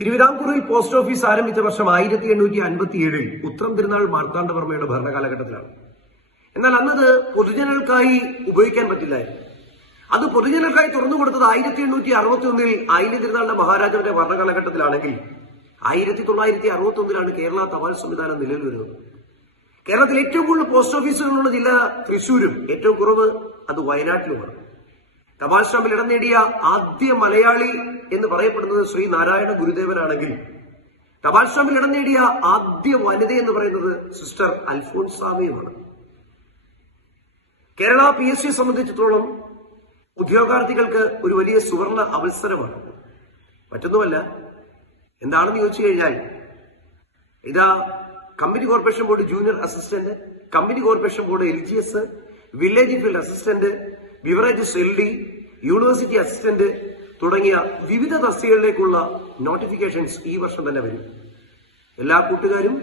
തിരുവിതാംകൂറിൽ post office ആരംഭിച്ച വർഷം 1857 ഉത്രം തിരുനാൾ മാർത്താണ്ഡവർമ്മയുടെ ഭരണകാലഘട്ടത്തിലാണ്. എന്നാൽ അന്നത് പൊതുജനങ്ങൾക്കായി ഉപയോഗിക്കാൻ പറ്റില്ലായിരുന്നു. അത് പൊതുജനങ്ങൾക്കായി തുറന്നുകൊടുത്തത് 1861 ആയില്യം തിരുനാളിന്റെ മഹാരാജാവിന്റെ ഭരണകാലഘട്ടത്തിലാണെങ്കിൽ 1961 കേരള തപാൽ സംവിധാനം നിലവിൽ വരുന്നത്. കേരളത്തിൽ ഏറ്റവും കൂടുതൽ പോസ്റ്റ് ഓഫീസുകളുള്ള ജില്ല തൃശൂരും ഏറ്റവും കുറവ് അത് വയനാട്ടിലുമാണ്. തപാൽ സ്റ്റാമ്പിൽ ഇടം നേടിയ ആദ്യ മലയാളി എന്ന് പറയപ്പെടുന്നത് ശ്രീ നാരായണ ഗുരുദേവനാണെങ്കിൽ തപാൽ സ്റ്റാമ്പിൽ ഇടം നേടിയ ആദ്യ വനിത എന്ന് പറയുന്നത് സിസ്റ്റർ അൽഫോൺസാമയുമാണ്. കേരള PSC സംബന്ധിച്ചിടത്തോളം ഉദ്യോഗാർത്ഥികൾക്ക് ഒരു വലിയ സുവർണ അവസരമാണ്. മറ്റൊന്നുമല്ല, എന്താണെന്ന് ചോദിച്ചു കഴിഞ്ഞാൽ ഇതാ company corporation board junior assistant, company corporation board LGS, village field assistant, beverages LD, university assistant തുടങ്ങിയ വിവിധ തസ്തികകളിലേക്കുള്ള നോട്ടിഫിക്കേഷൻസ് ഈ വർഷം തന്നെ വരും. എല്ലാ കൂട്ടുകാരും